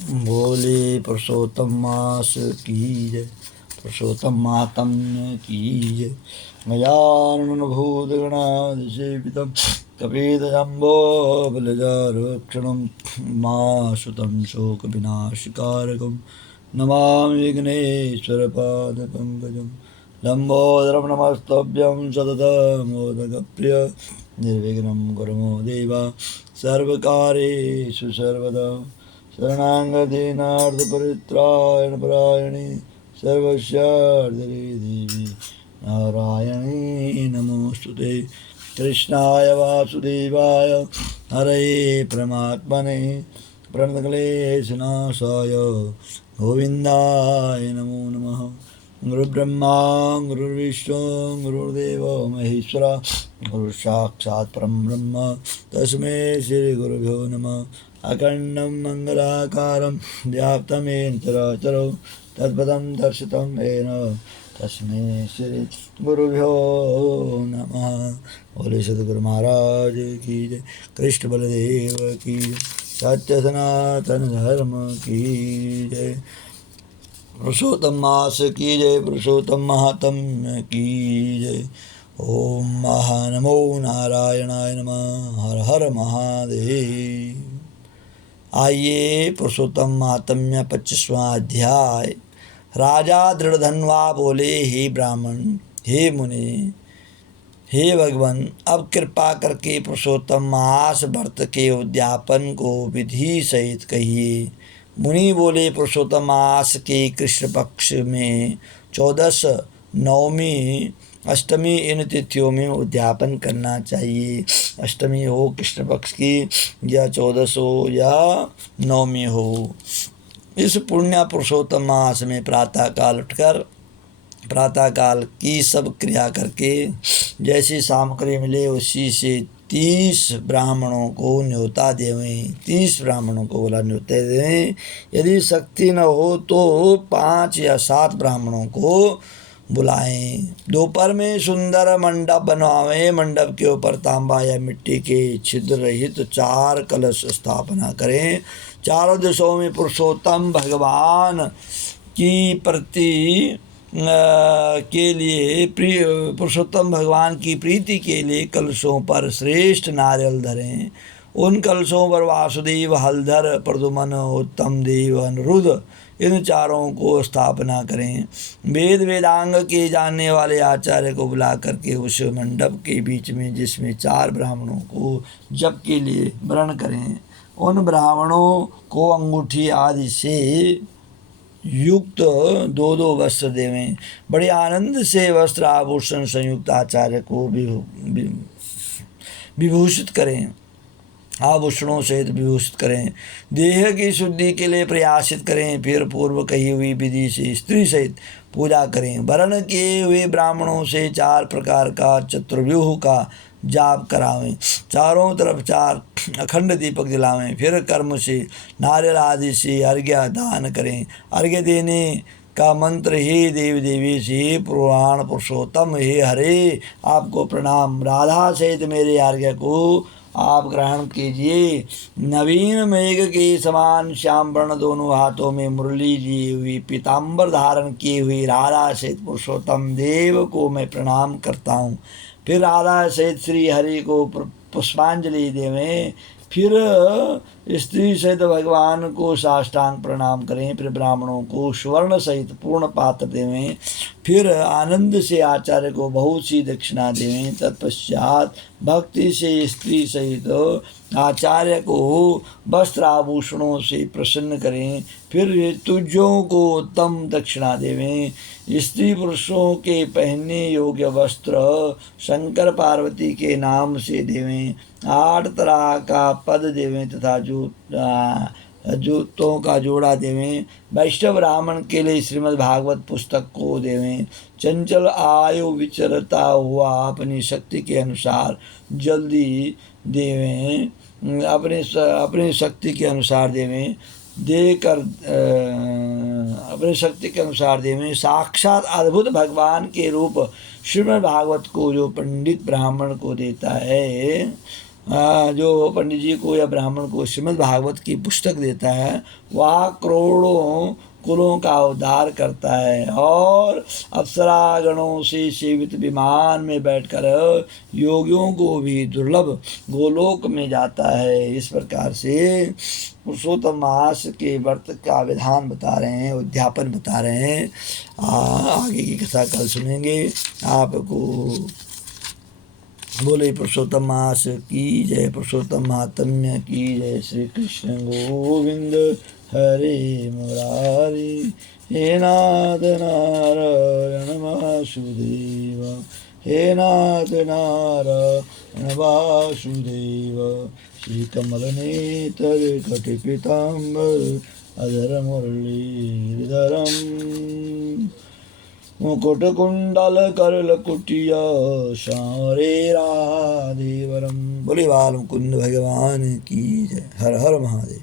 बोले पुरुषोत्तम मास की जय, पुरुषोत्तम मातम्य की जय। गजानन भूतगणाधिसेवितं कपितजम्बो बलजारुक्षणं मासुतं शोकविनाशकारकं नमामि विघ्नेश्वरपादपङ्कजं। लम्बोदरं नमस्तभ्यं सततमोदकप्रिय निर्विघ्नं कुरु मो देव सर्वकार्येषु सर्वदा। शरणागतेनार्धपरित्रायणपरायणे सर्वस्यार्धरे देवी नारायणी नमोस्तुते। कृष्णाय वासुदेवाय हरये परमात्मने प्रणतक्लेशनाशाय गोविन्दाय नमो नमः। गुरुब्रह्मा गुरुर्विष्णु गुरुर्देवो महेश्वरा गुरुसाक्षात् परं ब्रह्म तस्मै श्रीगुरुभ्यो नमः। अखण्डं मङ्गलाकारं व्याप्तं येन चराचरो तत्पदं दर्शितं येन तस्मै श्री गुरुभ्यो नमः। बोले सद्गुरु महाराज की जय, कृष्ण बलदेव की जय, सत्य सनातन धर्म की जय। पुरुषोत्तम मास की जय, पुरुषोत्तम महात्म्य की जय। ओम नमो नारायणाय नमः। हर हर महादेव। आइए पुरुषोत्तम महात्म्य 25वां अध्याय। राजा दृढ़धनवा बोले, हे ब्राह्मण, हे मुनि, हे भगवान, अब कृपा करके पुरुषोत्तम मास व्रत के उद्यापन को विधि सहित कहिए। मुनि बोले, पुरुषोत्तम मास के कृष्ण पक्ष में 14, नवमी, अष्टमी इन तिथियों में उद्यापन करना चाहिए। अष्टमी हो कृष्ण पक्ष की, या 14 हो या नवमी हो। इस पुण्य पुरुषोत्तम मास में प्रातःकाल उठकर प्रातःकाल की सब क्रिया करके जैसी सामग्री मिले उसी से 30 ब्राह्मणों को न्योता देवें। 30 ब्राह्मणों को बोला न्योते देवें। यदि शक्ति न हो तो 5 या 7 ब्राह्मणों को बुलाएं। दोपहर में सुंदर मंडप बनवाएं। मंडप के ऊपर तांबा या मिट्टी के छिद्र रहित 4 कलश स्थापना करें। चारों दिशाओं में पुरुषोत्तम भगवान की प्रति के लिए पुरुषोत्तम भगवान की प्रीति के लिए कलशों पर श्रेष्ठ नारियल धरें। उन कलशों पर वासुदेव, हलधर, प्रद्युम्न, उत्तम देव, अनिरुद्ध इन चारों को स्थापना करें। वेद वेदांग के जानने वाले आचार्य को बुला करके उस मंडप के बीच में, जिसमें 4 ब्राह्मणों को जप के लिए वरण करें, उन ब्राह्मणों को अंगूठी आदि से युक्त 2 वस्त्र देवें। बड़े आनंद से वस्त्र आभूषण संयुक्त आचार्य को विभूषित करें, आभूषणों सहित विभूषित करें। देह की शुद्धि के लिए प्रयासित करें। फिर पूर्व कही हुई विधि से स्त्री सहित पूजा करें। वर्ण किए हुए ब्राह्मणों से 4 प्रकार का चतुर्व्यूह का जाप करावें। चारों तरफ 4 अखंड दीपक जलावें। फिर कर्म से नारियल आदि से अर्घ्य दान करें। अर्घ्य देने का मंत्र, हे देव देवी, हे पुराण पुरुषोत्तम, हे हरे, आपको प्रणाम। राधा सहित मेरे अर्घ्य को आप ग्रहण कीजिए। नवीन मेघ के समान श्याम वर्ण, दोनों हाथों में मुरली लिए हुई, पीताम्बर धारण किए हुई राधा सहित पुरुषोत्तम देव को मैं प्रणाम करता हूँ। फिर राधा सहित श्री हरि को पुष्पांजलि देवें। फिर स्त्री सहित भगवान को साष्टांग प्रणाम करें। फिर ब्राह्मणों को स्वर्ण सहित पूर्ण पात्र देवें। फिर आनंद से आचार्य को बहुत सी दक्षिणा देवें। तत्पश्चात भक्ति से स्त्री सहित आचार्य को वस्त्र आभूषणों से प्रसन्न करें। फिर ऋतुजों को उत्तम दक्षिणा देवें। स्त्री पुरुषों के पहनने योग्य वस्त्र शंकर पार्वती के नाम से देवें। 8 तरह का पद देवें तथा जूतों का जोड़ा देवें। वैष्णव ब्राह्मण के लिए श्रीमद् भागवत पुस्तक को देवें। चंचल आयु विचरता हुआ अपनी शक्ति के अनुसार जल्दी देवें। अपनी शक्ति के अनुसार देवें। देकर अपनी शक्ति के अनुसार देवें। साक्षात अद्भुत भगवान के रूप श्रीमद् भागवत को जो पंडित ब्राह्मण को देता है जो पंडित जी को या ब्राह्मण को श्रीमद् भागवत की पुस्तक देता है वह करोड़ों कुलों का उद्धार करता है और अप्सरा गणों से सेवित विमान में बैठकर योगियों को भी दुर्लभ गोलोक में जाता है। इस प्रकार से पुरुषोत्तम मास के व्रत का विधान बता रहे हैं, उद्यापन बता रहे हैं। आगे की कथा कल सुनेंगे। आपको बोले पुरुषोत्तम मास की जय, पुरुषोत्तम महात्म्य की जय। श्री कृष्ण गोविंद हरे मुरारी, हे नाथ नारायण वासुदेव, हे नाथ नारायण वासुदेव। श्री कमल नेत्र कटि पीताम्बर, अधर मुरलीधरम, मुकुट कुंडल करल कुटिया, श्यामरे राधेवरम। बोले बाल मुकुंद भगवान की जय। हर हर महादेव।